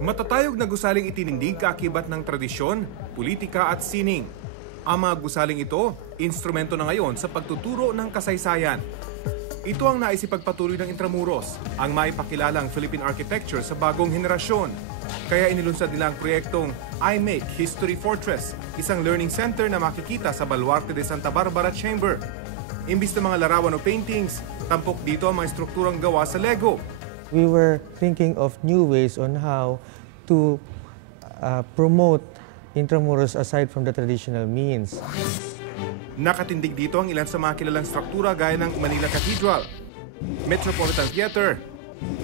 Matatayog na gusaling itinindig kaakibat ng tradisyon, politika at sining. Ang mga gusaling ito, instrumento na ngayon sa pagtuturo ng kasaysayan. Ito ang naisipagpatuloy ng Intramuros, ang maipakilalang Philippine architecture sa bagong henerasyon. Kaya inilunsad nila ang proyektong I Make History Fortress, isang learning center na makikita sa Baluarte de Santa Barbara Chamber. Imbis na mga larawan o paintings, tampok dito ang mga strukturang gawa sa Lego. We were thinking of new ways on how to promote Intramuros aside from the traditional means. Nakatindig dito ang ilan sa mga kilalang struktura gaya ng Manila Cathedral, Metropolitan Theater,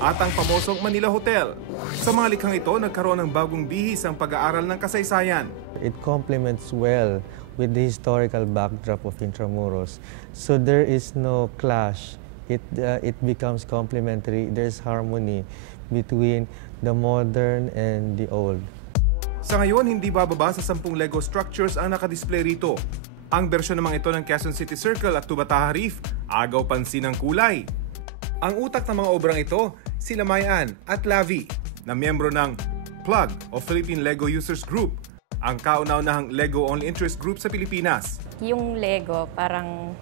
at ang pamosong Manila Hotel. Sa mga likhang ito, nagkaroon ng bagong bihis ang pag-aaral ng kasaysayan. It complements well with the historical backdrop of Intramuros. So there is no clash. It becomes complementary. There's harmony between the modern and the old. Sa ngayon, hindi bababa sa 10 Lego structures ang nakadisplay rito. Ang bersyon naman ito ng Quezon City Circle at Tubataha Reef, agaw pansin ng kulay. Ang utak ng mga obrang ito, sila Mayan at Lavi, na miyembro ng PLUG o Philippine Lego Users Group, ang kauna-unahang Lego Only Interest Group sa Pilipinas. Yung Lego, parang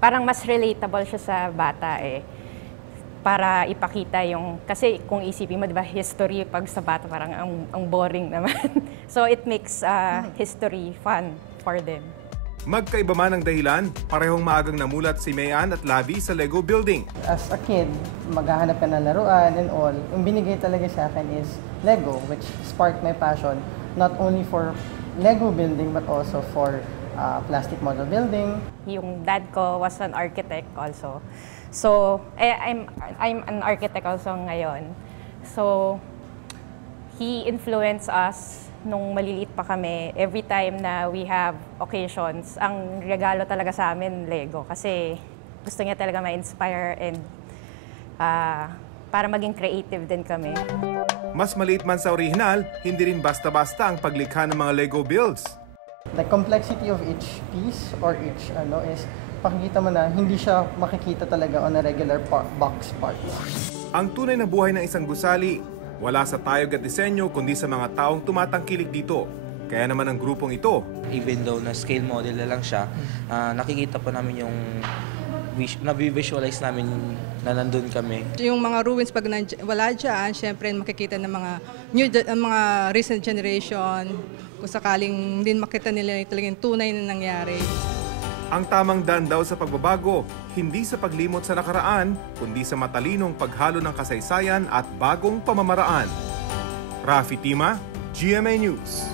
mas relatable siya sa bata eh. Para ipakita yung, kasi kung isipin mo, di ba, history pag sa bata parang ang boring naman. So it makes history fun for them. Magkaiba man ang dahilan, parehong maagang namulat si Mayan at Lavi sa Lego building. As a kid, maghahanap ka ng laruan and all. Yung binigay talaga sa akin is Lego, which sparked my passion, not only for Lego building but also for plastic model building. Yung dad ko was an architect also. So, I'm an architect also ngayon. So, he influenced us nung maliliit pa kami. Every time na we have occasions, ang regalo talaga sa amin, Lego. Kasi gusto niya talaga ma-inspire and para maging creative din kami. Mas maliit man sa original, hindi rin basta-basta ang paglikha ng mga Lego builds. The complexity of each piece or each is pakikita mo na hindi siya makikita talaga on a regular box part. Ang tunay na buhay ng isang gusali, wala sa tayog at disenyo kundi sa mga taong tumatangkilik dito. Kaya naman ang grupong ito, even though na scale model na lang siya, nakikita pa namin yung na-visualize namin na nandun kami. Yung mga ruins pag wala dyan, syempre makikita ng mga recent generation, kung sakaling din makita nila talagang tunay na nangyari. ang tamang daan daw sa pagbabago, hindi sa paglimot sa nakaraan, kundi sa matalinong paghalo ng kasaysayan at bagong pamamaraan. Rafi Tima, GMA News.